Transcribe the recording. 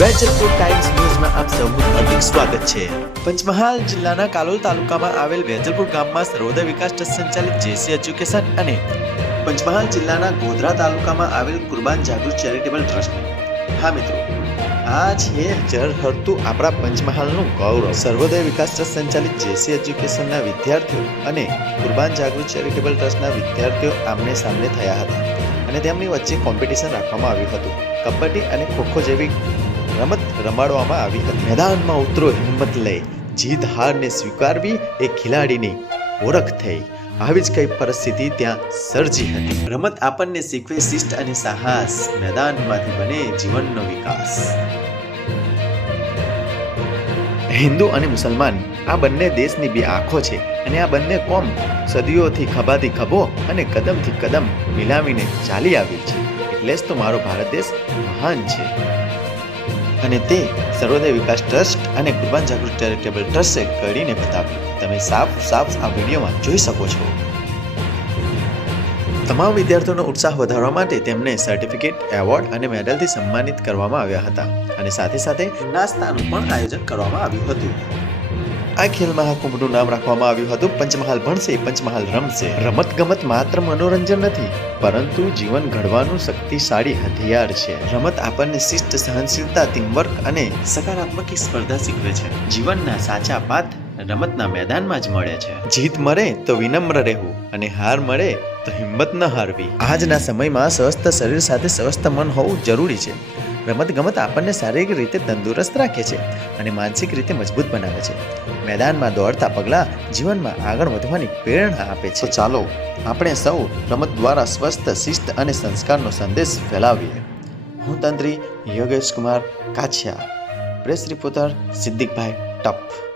Vejalpur times ન્યૂઝમાં આપ સૌનું હાર્દિક સ્વાગત છે। પંચમહાલ જિલ્લાના કાલોલ તાલુકામાં આવેલ વેજલપુર ગામમાં સર્વોદય વિકાસ ટ્રસ્ટ સંચાલિત જેસી એજ્યુકેશન અને પંચમહાલ જિલ્લાના ગોધરા તાલુકામાં આવેલ કુરબાન જાગૃત ચેરિટેબલ ટ્રસ્ટ। હા મિત્રો, આ છે જરહરતું આપણા પંચમહાલનું ગૌરવ। સર્વોદય વિકાસ ટ્રસ્ટ સંચાલિત જેસી એજ્યુકેશનના વિદ્યાર્થીઓ અને કુરબાન જાગૃત ચેરિટેબલ ટ્રસ્ટના વિદ્યાર્થીઓ આમને સામને થયા હતા અને તેમની વચ્ચે કોમ્પિટિશન રાખવામાં આવ્યું હતું। કબડ્ડી અને ખોખો જેવી રમત રમાડવામાં આવી હતી। મેદાનમાં ઉતરો, હિંમત લઈ, જીત હારને સ્વીકારવી એ ખેલાડીની ઓળખ થઈ। આવી જ કઈ પરિસ્થિતિ ત્યાં સર્જી હતી। રમત આપણને શીખવે શિસ્ત અને સાહસ, મેદાનમાંથી બને જીવનનો વિકાસ। હિન્દુ અને મુસલમાન આ બંને દેશની બે આંખો છે અને આ બંને કોમ સદીઓથી ખભાથી ખભો અને કદમથી કદમ મિલાવીને ચાલી આવી છે। એટલે જ તો મારો ભારત દેશ મહાન છે અને તે સર્વોદય વિકાસ ટ્રસ્ટ અને કુરબાન જાગૃત ચેરિટેબલ ટ્રસ્ટે કરીને બતાવ્યું। તમે સાફ આ વિડીયોમાં જોઈ શકો છો। તમામ વિદ્યાર્થીઓનો ઉત્સાહ વધારવા માટે તેમને સર્ટિફિકેટ, એવોર્ડ અને મેડલથી સન્માનિત કરવામાં આવ્યા હતા અને સાથે નાસ્તાનું પણ આયોજન કરવામાં આવ્યું હતું। આ ખેલ મહાકુંભનું નામ રાખવામાં આવ્યું હતું પંચમહાલ ભણશે, પંચમહાલ રમશે। રમત ગમત માત્ર મનોરંજન નથી, પરંતુ જીવન ઘડવાનું શક્તિશાળી હથિયાર છે। રમત આપણને શિસ્ત, સહનશીલતા, ટીમવર્ક અને સકારાત્મક સ્પર્ધા શીખવે છે। જીવનના સાચા પાઠ રમતના મેદાનમાં જ મળે છે। જીત મળે તો વિનમ્ર રહેવું અને હાર મળે તો હિંમત ન હારવી। આજના સમયમાં સ્વસ્થ શરીર સાથે સ્વસ્થ મન હોવું જરૂરી છે। રમત ગમત આપણને શારીરિક રીતે તંદુરસ્ત રાખે છે અને માનસિક રીતે મજબૂત બનાવે છે। મેદાનમાં દોડતા પગલાં જીવનમાં આગળ વધવાની પ્રેરણા આપે છે। તો ચાલો આપણે સૌ રમત દ્વારા સ્વસ્થ, શિસ્ત અને સંસ્કારનો સંદેશ ફેલાવીએ। હું તંત્રી યોગેશ કુમાર કાછિયા, પ્રેસ રિપોર્ટર સિદ્દીકભાઈ ટપ।